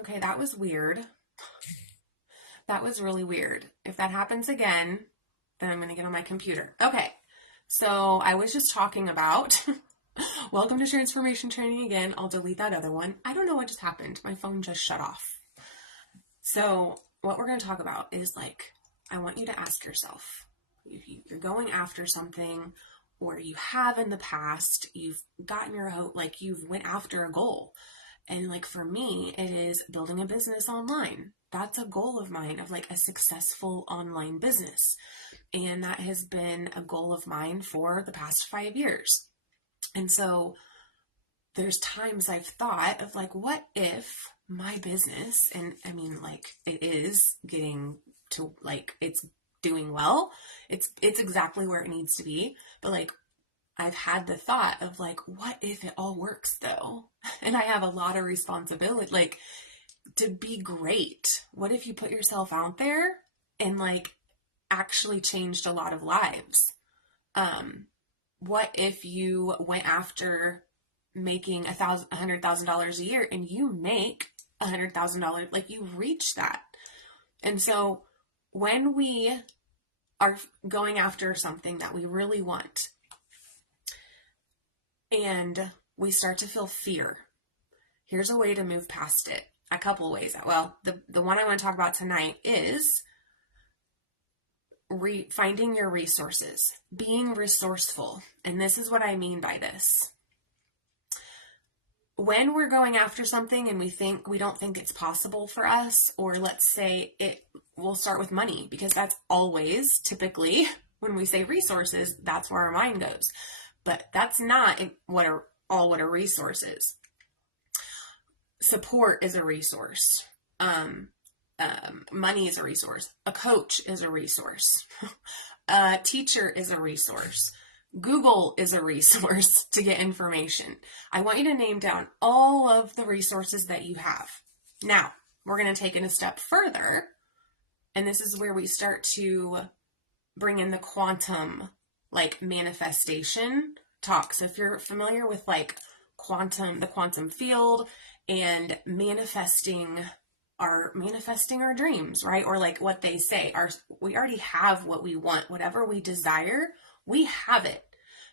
Okay, that was weird. That was really weird. If that happens again, then I'm going to get on my computer. Okay, so I was just talking about welcome to transformation training again. I'll delete that other one. I don't know what just happened. My phone just shut off. So what we're going to talk about is I want you to ask yourself, if you're going after something, or you have in the past, you've gotten your hope, you've went after a goal. And for me, it is building a business online. That's a goal of mine, of a successful online business. And that has been a goal of mine for the past 5 years. And so there's times I've thought of what if my business, and I mean, it is getting to, it's doing well. It's exactly where it needs to be. But I've had the thought of what if it all works though? And I have a lot of responsibility, to be great. What if you put yourself out there and actually changed a lot of lives? What if you went after making $100,000 a year and you make $100,000, you reach that? And so when we are going after something that we really want and we start to feel fear, here's a way to move past it. A couple of ways. Well, the one I want to talk about tonight is finding your resources, being resourceful. And this is what I mean by this. When we're going after something and we don't think it's possible for us, or let's say we'll start with money, because that's always typically when we say resources, that's where our mind goes. But that's not what a resource is. Support is a resource. Money is a resource. A coach is a resource. A teacher is a resource. Google is a resource to get information. I want you to name down all of the resources that you have. Now, we're going to take it a step further, and this is where we start to bring in the quantum, manifestation talk. So if you're familiar with the quantum field, and manifesting our dreams, right? Or what they say, we already have what we want, whatever we desire, we have it.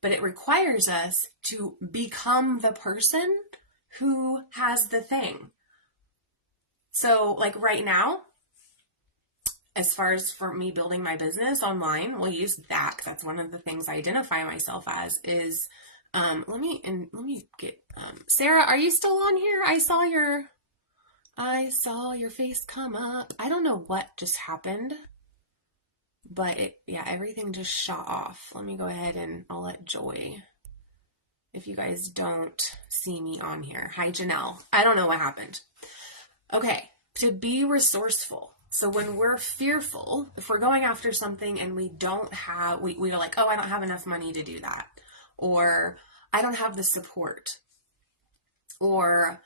But it requires us to become the person who has the thing. So right now, as far as for me building my business online, we'll use that, because that's one of the things I identify myself as is, let me get, Sarah, are you still on here? I saw your face come up. I don't know what just happened, but everything just shot off. Let me go ahead and I'll let Joy, if you guys don't see me on here. Hi, Janelle. I don't know what happened. Okay. To be resourceful. So when we're fearful, if we're going after something and we don't have, we're like, oh, I don't have enough money to do that. Or I don't have the support. Or,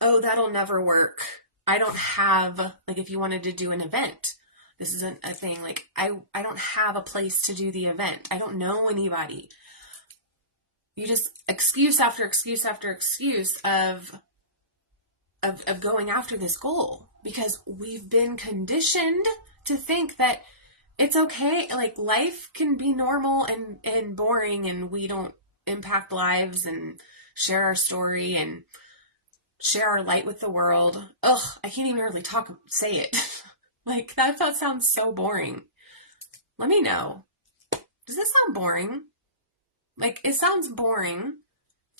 oh, that'll never work. I don't have, if you wanted to do an event, this isn't a thing. I don't have a place to do the event. I don't know anybody. You just excuse after excuse after excuse of going after this goal, because we've been conditioned to think that it's okay. Life can be normal and boring, and we don't impact lives and share our story and share our light with the world. Ugh, I can't even hardly say it. That sounds so boring. Let me know. Does this sound boring? It sounds boring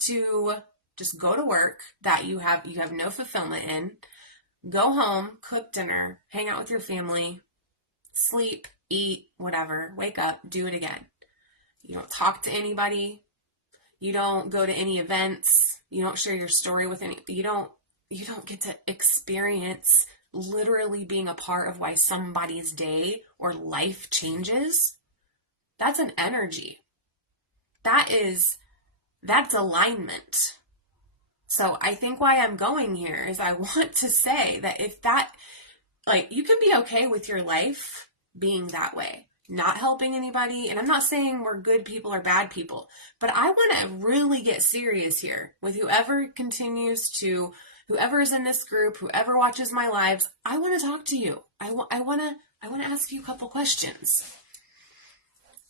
to just go to work that you have no fulfillment in, go home, cook dinner, hang out with your family, sleep, eat, whatever, wake up, do it again. You don't talk to anybody. You don't go to any events. You don't share your story with you don't get to experience literally being a part of why somebody's day or life changes. That's an energy. That's alignment. So I think why I'm going here is I want to say that if that, you can be okay with your life being that way, not helping anybody. And I'm not saying we're good people or bad people, but I want to really get serious here with whoever continues to, whoever's in this group, whoever watches my lives, I want to talk to you. I want to ask you a couple questions.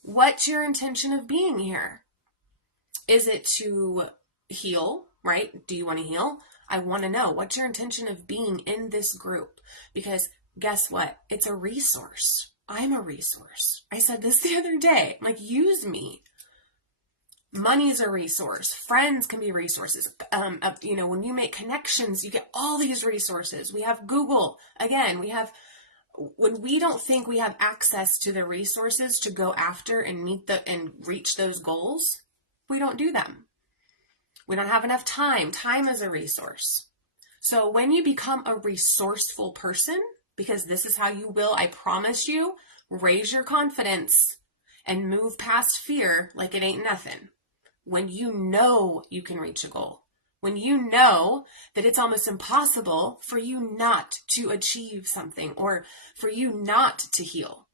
What's your intention of being here? Is it to heal, right? Do you want to heal? I want to know, what's your intention of being in this group? Because guess what? It's a resource. I'm a resource. I said this the other day, like, use me. Money is a resource. Friends can be resources. When you make connections, you get all these resources. We have Google. Again, when we don't think we have access to the resources to go after and and reach those goals, we don't do them. We don't have enough time. Time is a resource. So when you become a resourceful person, because this is how you will, I promise you, raise your confidence and move past fear like it ain't nothing. When you know you can reach a goal, when you know that it's almost impossible for you not to achieve something or for you not to heal.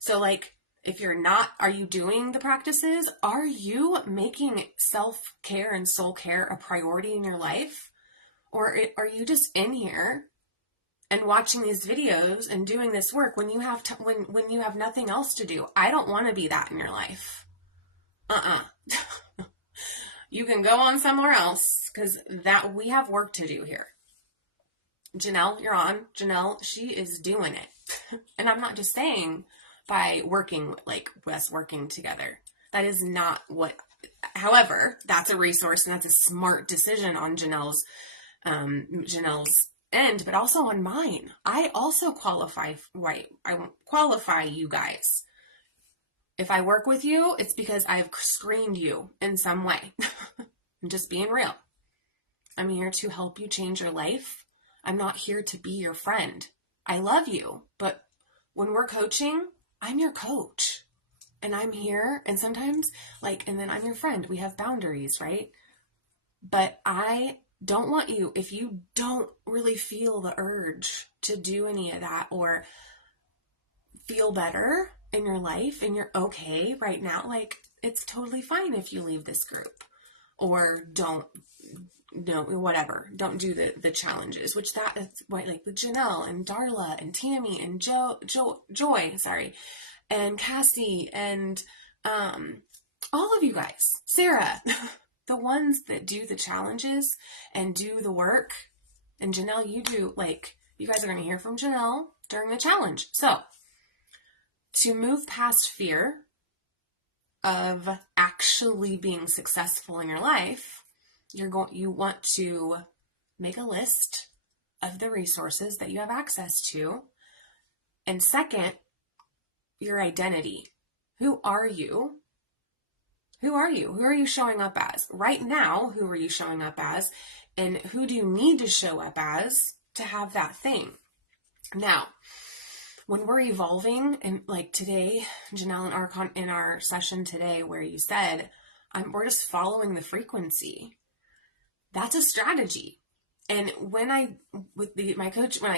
So like, if you're not, are you doing the practices? Are you making self-care and soul care a priority in your life? Or are you just in here and watching these videos and doing this work when you have when you have nothing else to do? I don't want to be that in your life. You can go on somewhere else, because that we have work to do here. Janelle, you're on. Janelle, she is doing it. And I'm not just saying by working, like us working together. That is not what, however, that's a resource and that's a smart decision on Janelle's end, but also on mine. I also qualify, right? I qualify you guys. If I work with you, it's because I've screened you in some way. I'm just being real. I'm here to help you change your life. I'm not here to be your friend. I love you, but when we're coaching, I'm your coach and I'm here. And sometimes and then I'm your friend. We have boundaries, right? But I don't want you, if you don't really feel the urge to do any of that or feel better in your life and you're okay right now, it's totally fine if you leave this group or don't do the challenges, which that is why, with Janelle and Darla and Tammy and Joy, and Cassie and all of you guys, Sarah, the ones that do the challenges and do the work, and Janelle, you do, you guys are going to hear from Janelle during the challenge. So to move past fear of actually being successful in your life, you want to make a list of the resources that you have access to. And second, your identity. Who are you? Who are you? Who are you showing up as? Right now, who are you showing up as? And who do you need to show up as to have that thing? Now, when we're evolving, and today, Janelle, in our session today, where you said, we're just following the frequency. That's a strategy. And when I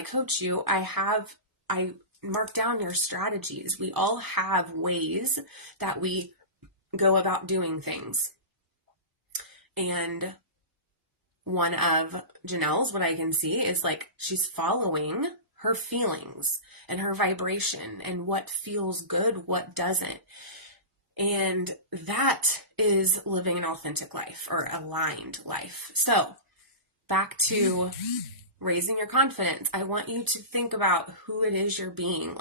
coach you, I mark down your strategies. We all have ways that we go about doing things. And one of Janelle's, what I can see is she's following her feelings and her vibration and what feels good, what doesn't. And that is living an authentic life or aligned life. So back to raising your confidence. I want you to think about who it is you're being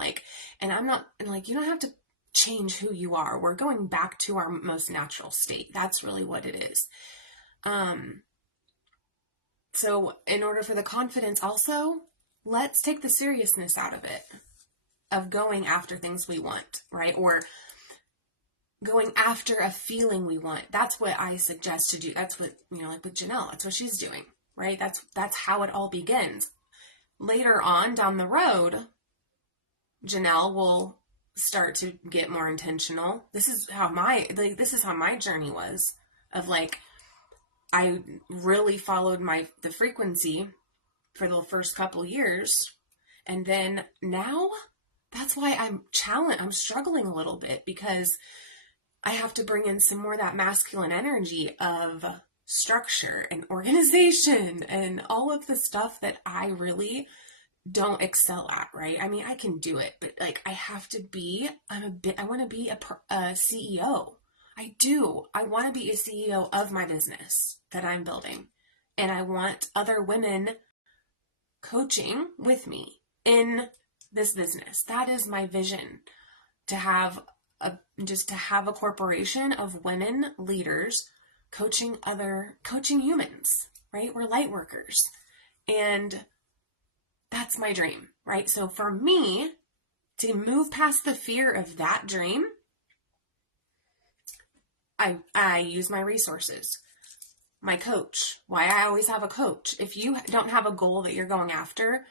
and you don't have to change who you are. We're going back to our most natural state. That's really what it is. So in order for the confidence also, let's take the seriousness out of it, of going after things we want, right? Or going after a feeling we want. That's what I suggest to do. That's what, with Janelle, that's what she's doing, right? That's how it all begins. Later on down the road, Janelle will start to get more intentional. This is how my journey was of I really followed the frequency for the first couple years. And then now that's why I'm struggling a little bit, because I have to bring in some more of that masculine energy of structure and organization and all of the stuff that I really don't excel at, right? I mean, I can do it, but like I have to be, I want to be a CEO. I do. I want to be a CEO of my business that I'm building. And I want other women coaching with me in this business. That is my vision, to have a corporation of women leaders coaching humans, right? We're light workers. And that's my dream, right? So for me to move past the fear of that dream, I use my resources, my coach. Why I always have a coach. If you don't have a goal that you're going after,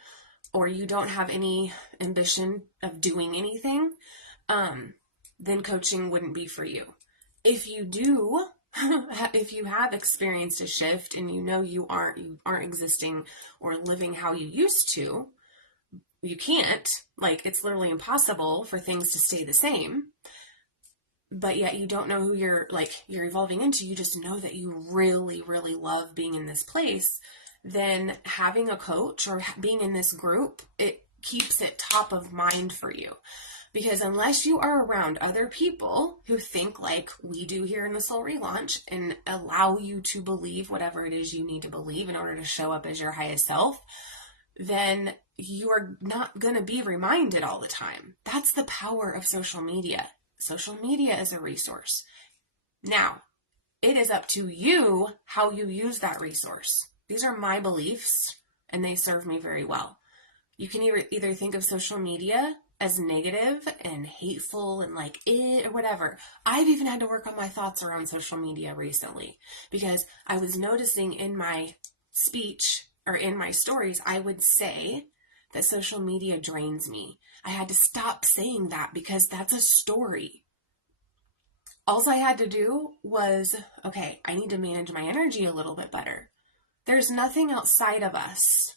or you don't have any ambition of doing anything, then coaching wouldn't be for you. If you do, if you have experienced a shift and you know you aren't existing or living how you used to, you can't, like, it's literally impossible for things to stay the same, but yet you don't know who you're evolving into. You just know that you really, really love being in this place. Then having a coach or being in this group, it keeps it top of mind for you. Because unless you are around other people who think like we do here in the Soul Relaunch and allow you to believe whatever it is you need to believe in order to show up as your highest self, then you are not going to be reminded all the time. That's the power of social media. Social media is a resource. Now, it is up to you how you use that resource. These are my beliefs, and they serve me very well. You can either think of social media as negative and hateful and like it or whatever. I've even had to work on my thoughts around social media recently, because I was noticing in my speech or in my stories, I would say that social media drains me. I had to stop saying that because that's a story. All I had to do was, okay, I need to manage my energy a little bit better. There's nothing outside of us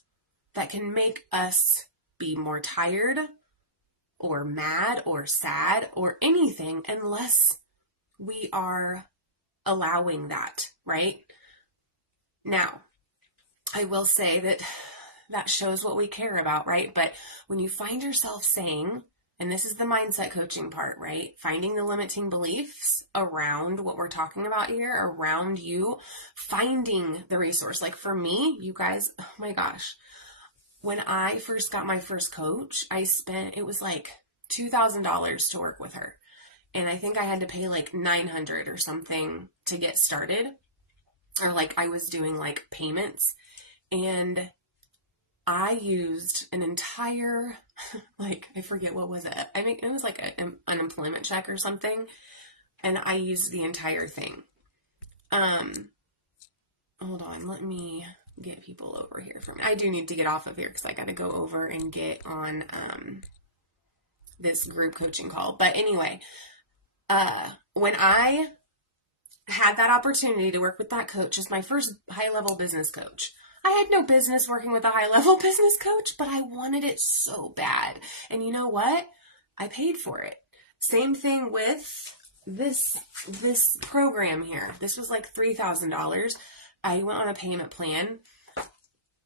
that can make us be more tired or mad or sad or anything unless we are allowing that, right? Now, I will say that shows what we care about, right? But when you find yourself saying, and this is the mindset coaching part, right? Finding the limiting beliefs around what we're talking about here, around you, finding the resource. Like for me, you guys, oh my gosh, when I first got my first coach, it was like $2,000 to work with her. And I think I had to pay like $900 or something to get started. Or like I was doing like payments. And I used an entire, like, I forget what was it. I think it was like an unemployment check or something. And I used the entire thing. Hold on, let me get people over here for me. I do need to get off of here because I got to go over and get on this group coaching call. But anyway, when I had that opportunity to work with that coach as my first high-level business coach, I had no business working with a high-level business coach, but I wanted it so bad. And you know what? I paid for it. Same thing with this program here. This was like $3,000. I went on a payment plan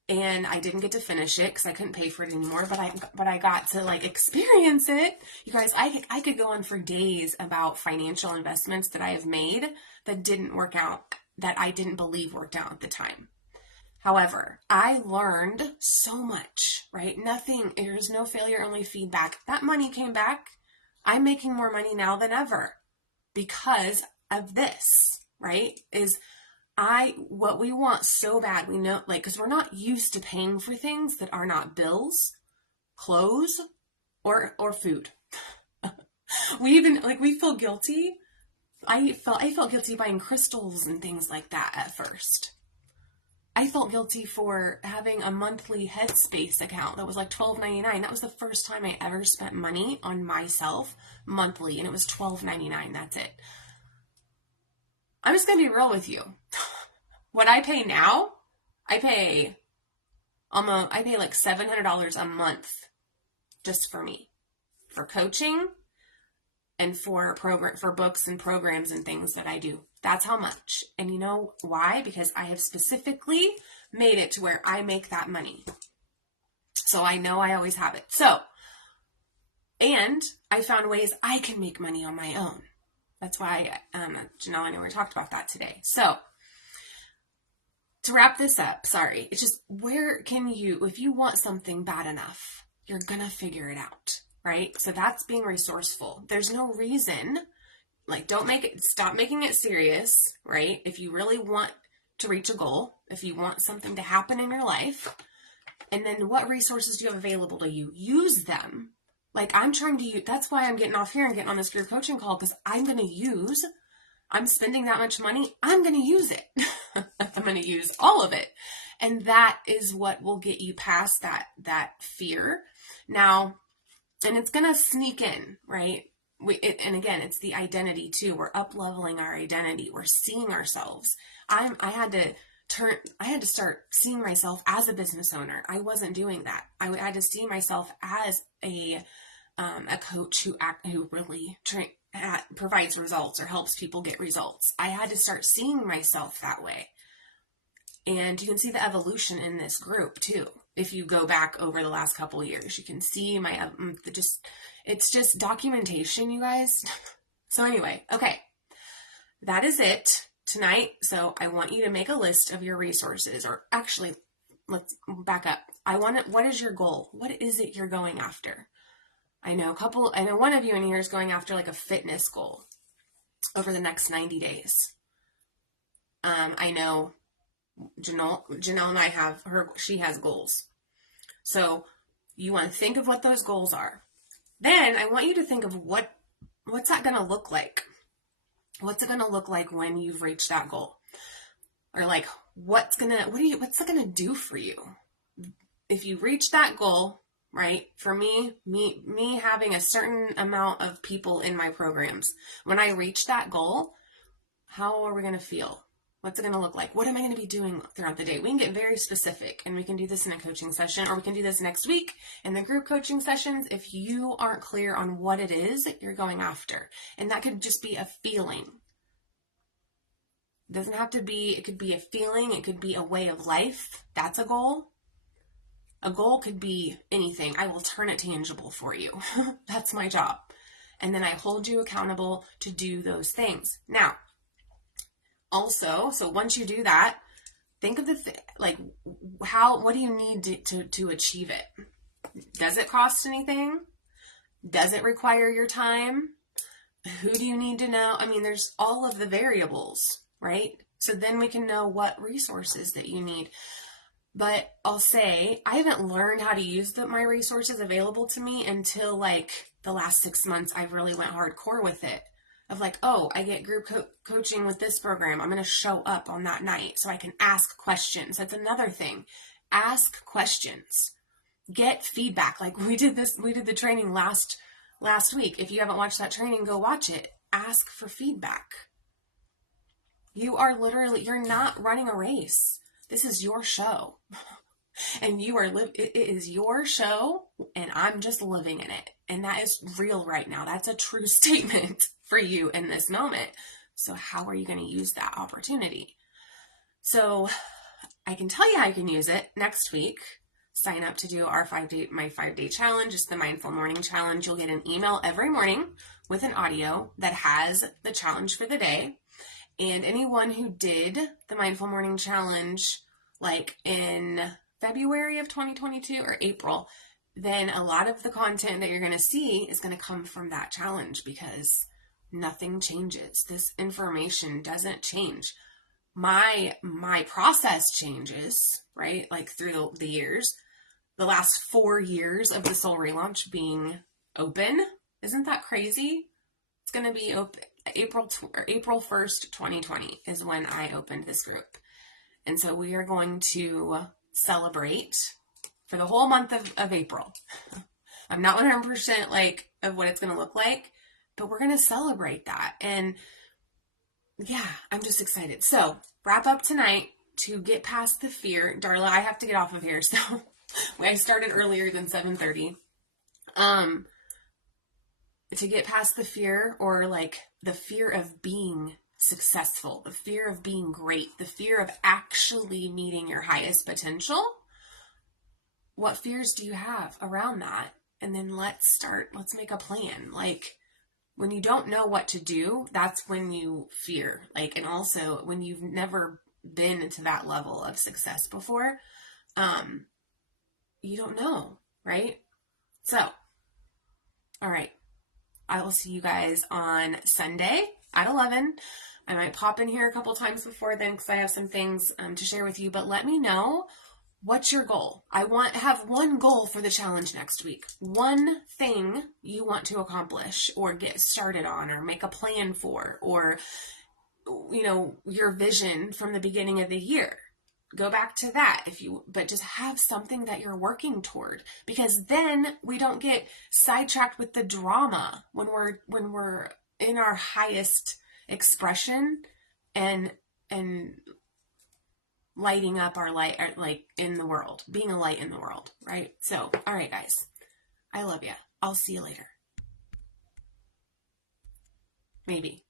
and I didn't get to finish it because I couldn't pay for it anymore, but I got to like experience it. You guys, I could go on for days about financial investments that I have made that didn't work out, that I didn't believe worked out at the time. However, I learned so much, right? There's no failure, only feedback. That money came back. I'm making more money now than ever because of this, right? What we want so bad, we know, like, because we're not used to paying for things that are not bills, clothes, or food. We feel guilty. I felt guilty buying crystals and things like that at first. I felt guilty for having a monthly Headspace account that was like $12.99. That was the first time I ever spent money on myself monthly, and it was $12.99. That's it. I'm just going to be real with you. What I pay now, I pay like $700 a month just for me, for coaching, and for books and programs and things that I do. That's how much. And you know why? Because I have specifically made it to where I make that money. So I know I always have it. So, and I found ways I can make money on my own. That's why, Janelle, I know we talked about that today. So to wrap this up, sorry, it's just, where can you, if you want something bad enough, you're going to figure it out, right? So that's being resourceful. There's no reason, like, stop making it serious, right? If you really want to reach a goal, if you want something to happen in your life, and then what resources do you have available to you? Use them. Like, I'm trying to use, that's why I'm getting off here and getting on this group coaching call, because I'm spending that much money, I'm going to use it. I'm going to use all of it. And that is what will get you past that fear. Now, and it's going to sneak in, right? And again, it's the identity too. We're up-leveling our identity. We're seeing ourselves. I had to start seeing myself as a business owner. I wasn't doing that. I had to see myself as a coach who really provides results or helps people get results. I had to start seeing myself that way. And you can see the evolution in this group too. If you go back over the last couple of years, you can see it's just documentation, you guys. So anyway, okay, that is it tonight. So I want you to make a list of your resources, or actually, let's back up. What is your goal? What is it you're going after? I know one of you in here is going after like a fitness goal over the next 90 days. I know Janelle and I she has goals. So you want to think of what those goals are. Then I want you to think of what's that going to look like? What's it going to look like when you've reached that goal? Or like, what's that going to do for you? If you reach that goal, right? For me having a certain amount of people in my programs, when I reach that goal, how are we going to feel? What's it going to look like? What am I going to be doing throughout the day? We can get very specific, and we can do this in a coaching session, or we can do this next week in the group coaching sessions if you aren't clear on what it is that you're going after. And that could just be a feeling. It doesn't have to be, it could be a feeling. It could be a way of life. That's a goal. A goal could be anything. I will turn it tangible for you. That's my job. And then I hold you accountable to do those things. Now, also, so once you do that, think of what do you need to achieve it? Does it cost anything? Does it require your time? Who do you need to know? I mean, there's all of the variables, right? So then we can know what resources that you need. But I'll say, I haven't learned how to use my resources available to me until like the last 6 months. I really went hardcore with it. Of like, oh, I get group coaching with this program. I'm going to show up on that night so I can ask questions. That's another thing. Ask questions. Get feedback. Like we did the training last week. If you haven't watched that training, go watch it. Ask for feedback. You're not running a race. This is your show. And it is your show, and I'm just living in it. And that is real right now. That's a true statement for you in this moment. So how are you going to use that opportunity? So I can tell you how you can use it next week. Sign up to do my 5-day challenge. It's the Mindful Morning Challenge. You'll get an email every morning with an audio that has the challenge for the day. And anyone who did the Mindful Morning Challenge, like in February of 2022 or April, then a lot of the content that you're going to see is going to come from that challenge, because nothing changes. This information doesn't change. My process changes, right? Like through the years, the last 4 years of the Soul Relaunch being open. Isn't that crazy? It's going to be open April 1st, 2020 is when I opened this group. And so we are going to celebrate for the whole month of April. I'm not 100% like of what it's going to look like, but we're going to celebrate that. And yeah, I'm just excited. So wrap up tonight to get past the fear. Darla, I have to get off of here. So I started earlier than 7:30. to get past the fear, or like the fear of being successful, the fear of being great, the fear of actually meeting your highest potential. What fears do you have around that? And then let's make a plan. Like, when you don't know what to do, that's when you fear. Like, and also when you've never been into that level of success before, you don't know, right? So, all right. I will see you guys on Sunday at 11. I might pop in here a couple times before then because I have some things to share with you, but let me know, what's your goal? I have one goal for the challenge next week. One thing you want to accomplish or get started on or make a plan for, or, you know, your vision from the beginning of the year. Go back to that but just have something that you're working toward, because then we don't get sidetracked with the drama when we're in our highest expression and lighting up our light, like in the world, being a light in the world, right? So, all right, guys, I love you. I'll see you later. Maybe.